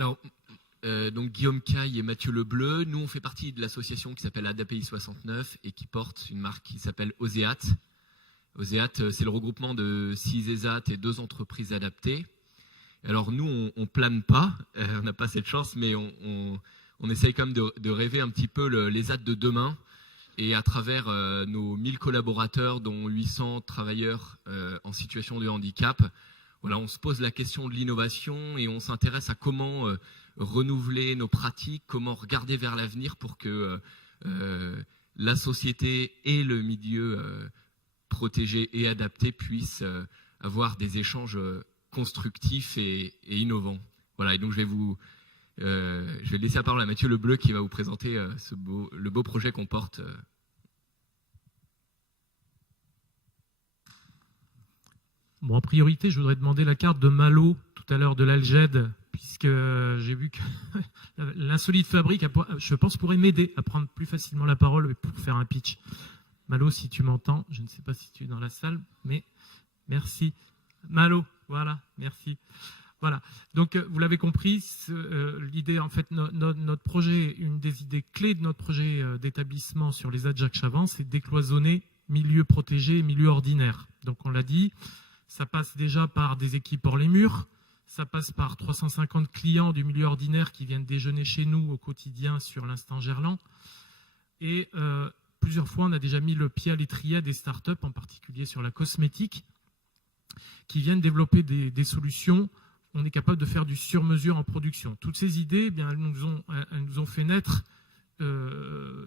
Alors, donc Guillaume Caille et Mathieu Lebleu, nous on fait partie de l'association qui s'appelle ADAPI 69 et qui porte une marque qui s'appelle Oséat. Oséat, c'est le regroupement de 6 ESAT et 2 entreprises adaptées. Alors nous, on plane pas, on n'a pas cette chance, mais on essaye quand même de rêver un petit peu les ESAT de demain. Et à travers nos 1000 collaborateurs, dont 800 travailleurs en situation de handicap, voilà, on se pose la question de l'innovation et on s'intéresse à comment renouveler nos pratiques, comment regarder vers l'avenir pour que la société et le milieu protégé et adapté puissent avoir des échanges constructifs et innovants. Voilà, et donc je vais laisser la parole à Mathieu Lebleu qui va vous présenter le beau projet qu'on porte. Bon, en priorité, je voudrais demander la carte de Malo tout à l'heure de l'Alged, puisque j'ai vu que l'insolite fabrique, je pense, pourrait m'aider à prendre plus facilement la parole pour faire un pitch. Malo, si tu m'entends, je ne sais pas si tu es dans la salle, mais merci. Malo, voilà, merci. Voilà, donc vous l'avez compris, l'idée, en fait, notre projet, une des idées clés de notre projet d'établissement sur les Jacques Chavant, c'est décloisonner milieu protégé et milieu ordinaire. Donc on l'a dit, ça passe déjà par des équipes hors les murs, ça passe par 350 clients du milieu ordinaire qui viennent déjeuner chez nous au quotidien sur l'instant Gerland. Et plusieurs fois, on a déjà mis le pied à l'étrier à des startups, en particulier sur la cosmétique, qui viennent développer des solutions. On est capable de faire du sur-mesure en production. Toutes ces idées, eh bien, elles nous ont fait naître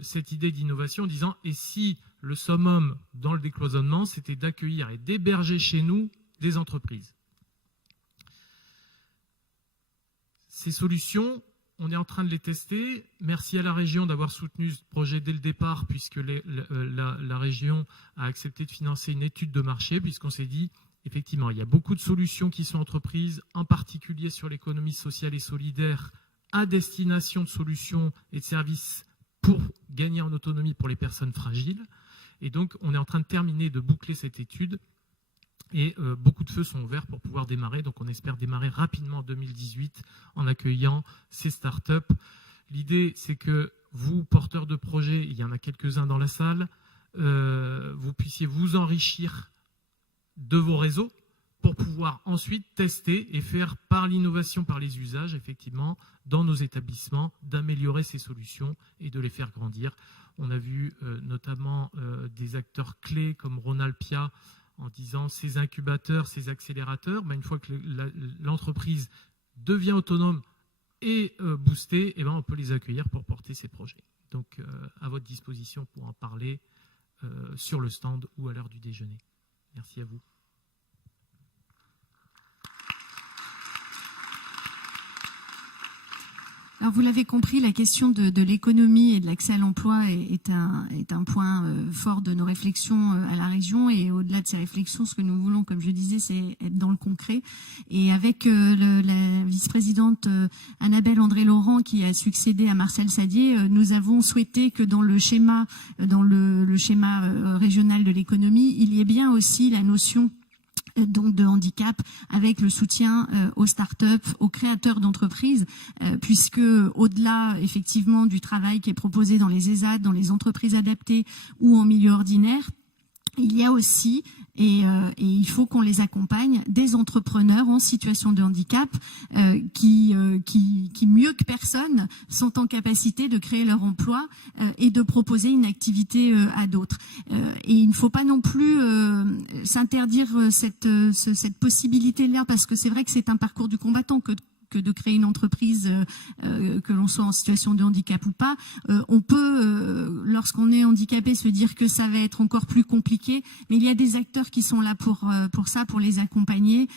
cette idée d'innovation en disant « et si le summum dans le décloisonnement, c'était d'accueillir et d'héberger chez nous des entreprises ?» Ces solutions, on est en train de les tester. Merci à la région d'avoir soutenu ce projet dès le départ, puisque la région a accepté de financer une étude de marché, puisqu'on s'est dit effectivement, il y a beaucoup de solutions qui sont entreprises, en particulier sur l'économie sociale et solidaire, à destination de solutions et de services pour gagner en autonomie pour les personnes fragiles. Et donc, on est en train de terminer, de boucler cette étude. Et beaucoup de feux sont ouverts pour pouvoir démarrer. Donc, on espère démarrer rapidement en 2018 en accueillant ces startups. L'idée, c'est que vous, porteurs de projets, il y en a quelques-uns dans la salle, vous puissiez vous enrichir de vos réseaux pour pouvoir ensuite tester et faire par l'innovation, par les usages, effectivement, dans nos établissements, d'améliorer ces solutions et de les faire grandir. On a vu notamment des acteurs clés comme Ronald Pia en disant ces incubateurs, ces accélérateurs, ben, une fois que l'entreprise devient autonome et boostée, eh ben, on peut les accueillir pour porter ces projets. Donc, à votre disposition pour en parler sur le stand ou à l'heure du déjeuner. Merci à vous. Alors vous l'avez compris, la question de l'économie et de l'accès à l'emploi est un point fort de nos réflexions à la région. Et au-delà de ces réflexions, ce que nous voulons, comme je disais, c'est être dans le concret. Et avec la vice-présidente Annabelle André-Laurent qui a succédé à Marcel Sadier, nous avons souhaité que dans le schéma régional de l'économie, il y ait bien aussi la notion donc de handicap, avec le soutien aux startups, aux créateurs d'entreprises, puisque au-delà effectivement du travail qui est proposé dans les ESAT, dans les entreprises adaptées ou en milieu ordinaire, il y a aussi, et il faut qu'on les accompagne, des entrepreneurs en situation de handicap qui mieux que personne sont en capacité de créer leur emploi et de proposer une activité à d'autres. Et il ne faut pas non plus s'interdire cette possibilité-là, parce que c'est vrai que c'est un parcours du combattant que de créer une entreprise, que l'on soit en situation de handicap ou pas. On peut, lorsqu'on est handicapé, se dire que ça va être encore plus compliqué, mais il y a des acteurs qui sont là pour ça, pour les accompagner,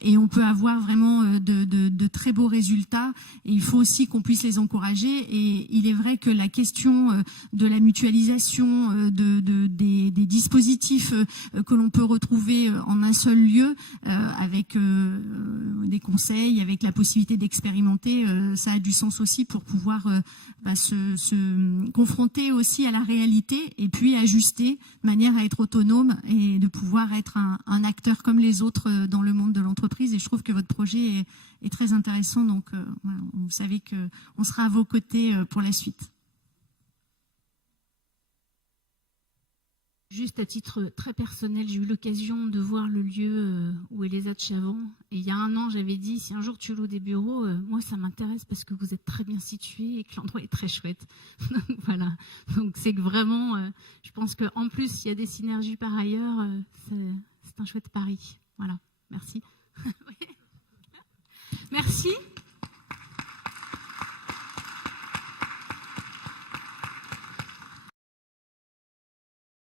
et on peut avoir vraiment de très beaux résultats. Et il faut aussi qu'on puisse les encourager. Et il est vrai que la question de la mutualisation des dispositifs que l'on peut retrouver en un seul lieu, avec des conseils, avec la possibilité d'expérimenter, ça a du sens aussi pour pouvoir se confronter aussi à la réalité et puis ajuster de manière à être autonome et de pouvoir être un acteur comme les autres dans le monde de l'entreprise. Et je trouve que votre projet est très intéressant. Donc, voilà, vous savez qu'on sera à vos côtés pour la suite. Juste à titre très personnel, j'ai eu l'occasion de voir le lieu où est les Chavant. Et il y a un an, j'avais dit, si un jour tu loues des bureaux, moi ça m'intéresse parce que vous êtes très bien situé et que l'endroit est très chouette. Voilà. Donc c'est que vraiment, je pense qu'en plus, il y a des synergies par ailleurs. C'est un chouette pari. Voilà. Merci. Merci.